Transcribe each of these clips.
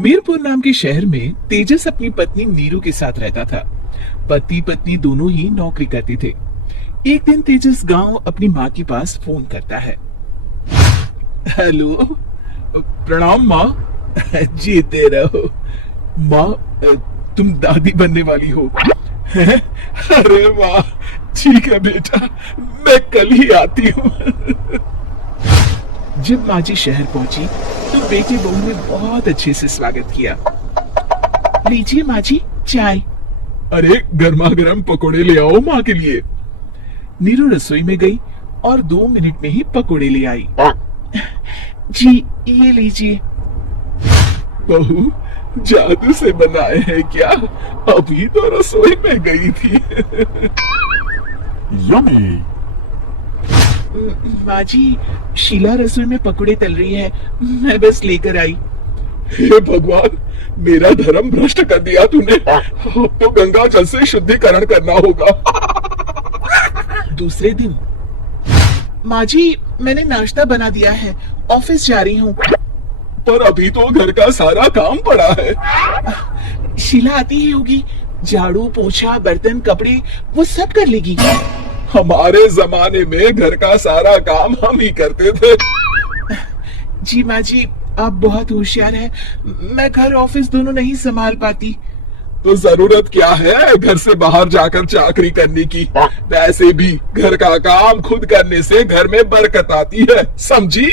मीरपुर नाम के शहर में तेजस अपनी पत्नी नीरू के साथ रहता था। पति पत्नी दोनों ही नौकरी करते थे। एक दिन तेजस गांव अपनी माँ के पास फोन करता है। हेलो, प्रणाम माँ। जीते रहो माँ, तुम दादी बनने वाली हो। अरे वाह, ठीक है बेटा, मैं कल ही आती हूँ। जब माँ जी शहर पहुंची तो बेटे बहू ने बहुत अच्छे से स्वागत किया। लीजिए माँ जी चाय। अरे गर्मा गर्म पकोड़े ले आओ माँ के लिए। नीरू रसोई में गई और 2 मिनट में ही पकोड़े ले आई। जी ये लीजिए। बहू जादू से बनाए हैं क्या? अभी तो रसोई में गई थी। यम्मी। माँ जी शीला रसोई में पकोड़े तल रही है, मैं बस लेकर आई। हे भगवान, मेरा धर्म भ्रष्ट कर दिया तूने। अब तो गंगा जल से शुद्धिकरण करना होगा। दूसरे दिन, माँ जी मैंने नाश्ता बना दिया है, ऑफिस जा रही हूँ। पर अभी तो घर का सारा काम पड़ा है। शीला आती ही होगी, झाड़ू पोछा बर्तन कपड़े वो सब कर लेगी। हमारे जमाने में घर का सारा काम हम ही करते थे। जी माँ जी आप बहुत होशियार हैं, मैं घर ऑफिस दोनों नहीं संभाल पाती। तो जरूरत क्या है घर से बाहर जाकर चाकरी करने की? वैसे भी घर का काम खुद करने से घर में बरकत आती है, समझी?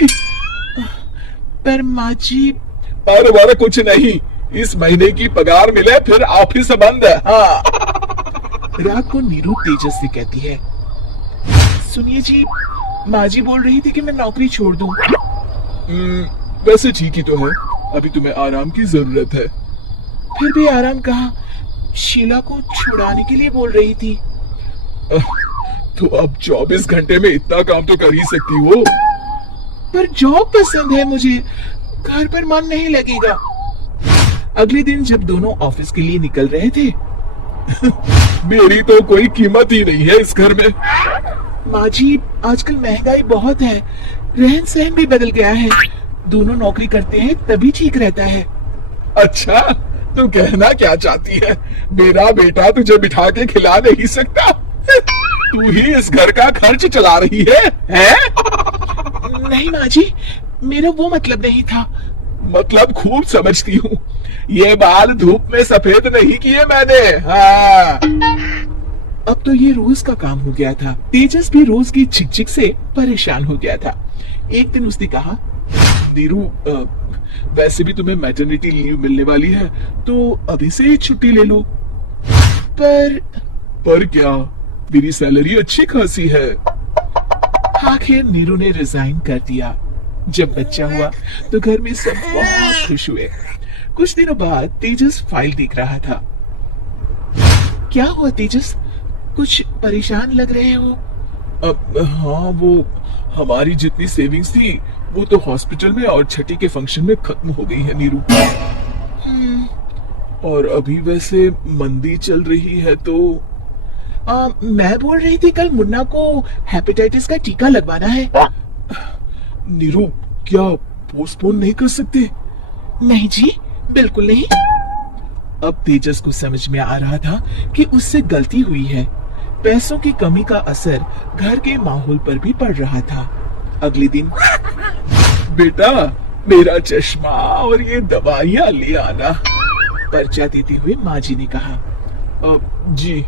पर माँ जी। पर वर कुछ नहीं, इस महीने की पगार मिले फिर ऑफिस बंद है। हाँ। रात को नीरू तेजस से कहती है, सुनिए जी, माँ जी बोल रही थी कि मैं नौकरी छोड़ दूं। वैसे ठीक ही तो है, अभी तुम्हें आराम की जरूरत है। फिर भी आराम कहाँ, शीला को छुड़ाने के लिए बोल रही थी। तो अब 24 घंटे में इतना काम तो कर ही सकती हो। पर जॉब पसंद है मुझे, घर पर मन नहीं लगेगा। अगले दिन जब दोनों ऑफिस के लिए निकल रहे थे, मेरी तो कोई कीमत ही नहीं है इस घर में। माँ जी आजकल महंगाई बहुत है, रहन सहन भी बदल गया है, दोनों नौकरी करते हैं तभी ठीक रहता है। अच्छा, तू कहना क्या चाहती है? मेरा बेटा तुझे बिठा के खिला नहीं सकता? तू ही इस घर का खर्च चला रही है, हैं? नहीं माँ जी, मेरा वो मतलब नहीं था। मतलब खूब समझती हूँ, ये बाल धूप में सफेद नहीं किए मैंने। हाँ। अब तो ये रोज का काम हो गया था। तेजस भी रोज की चिकचिक से परेशान हो गया था। एक दिन उसने कहा, नीरू वैसे भी तुम्हें मैटरनिटी लीव मिलने वाली है, तो अभी से ही छुट्टी ले लो। पर क्या, मेरी सैलरी अच्छी खासी है। आखिर नीरू ने रिजाइन कर दिया। जब बच्चा हुआ तो घर में सब बहुत खुश हुए। कुछ दिनों बाद तेजस फाइल देख रहा था। क्या हुआ तेजस, कुछ परेशान लग रहे हो? हाँ, वो हमारी जितनी सेविंग्स थी वो तो हॉस्पिटल में और छठी के फंक्शन में खत्म हो गई है नीरू। और अभी वैसे मंदी चल रही है तो मैं बोल रही थी कल मुन्ना को हेपेटाइटिस का टीका लगवाना है। नीरू क्या पोस्टपोन नहीं कर सकते? नहीं जी बिल्कुल नहीं। अब तेजस को समझ में आ रहा था कि उससे गलती हुई है। पैसों की कमी का असर घर के माहौल पर भी पड़ रहा था। अगले दिन, बेटा मेरा चश्मा और ये दवाइयां ले आना, पर्चा देते हुए माँ जी ने कहा। जी।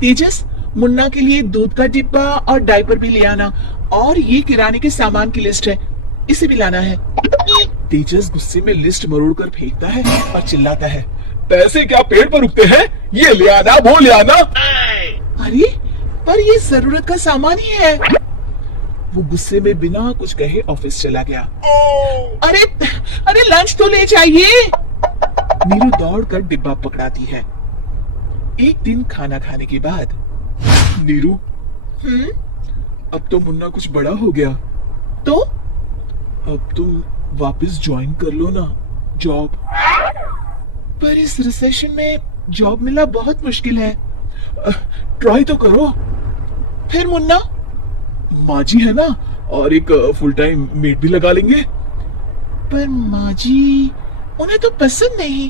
तेजस मुन्ना के लिए दूध का डिब्बा और डायपर भी ले आना, और ये किराने के सामान की लिस्ट है, इसे भी लाना है। तेजस गुस्से में लिस्ट मरोड़ कर फेंकता है और चिल्लाता है, पैसे क्या पेड़ पर उगते हैं? ये ले आना वो ले आना। अरे पर ये जरूरत का सामान ही है। वो गुस्से में बिना कुछ कहे ऑफिस चला गया। अरे अरे लंच तो ले जाइए। नीरू दौड़कर डिब्बा पकड़ाती है। एक दिन खाना खाने के बाद, नीरू अब तो मुन्ना कुछ बड़ा हो गया, तो अब तुम वापस ज्वाइन कर लो ना जॉब। पर इस रिसेशन में जॉब मिलना बहुत मुश्किल है, ट्राई तो करो। फिर मुन्ना, माँ जी है ना, और एक फुल टाइम मेड भी लगा लेंगे। पर माँ जी उन्हें तो पसंद नहीं।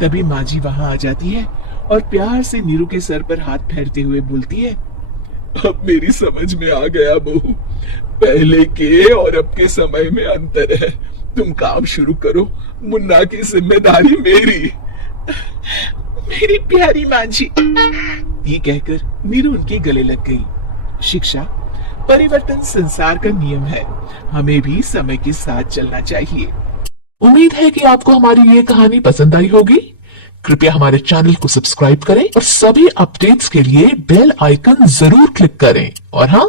तभी माँ जी वहां आ जाती है और प्यार से नीरू के सर पर हाथ फेरते हुए बोलती है, अब मेरी समझ में आ गया बहू, पहले के और अब के समय में अंतर है। तुम काम शुरू करो, मुन्ना की जिम्मेदारी मेरी। मेरी प्यारी माँ जी, ये कहकर नीरू उनके गले लग गई। शिक्षा, परिवर्तन संसार का नियम है, हमें भी समय के साथ चलना चाहिए। उम्मीद है कि आपको हमारी ये कहानी पसंद आई होगी। कृपया हमारे चैनल को सब्सक्राइब करें और सभी अपडेट्स के लिए बेल आइकन जरूर क्लिक करें। और हाँ,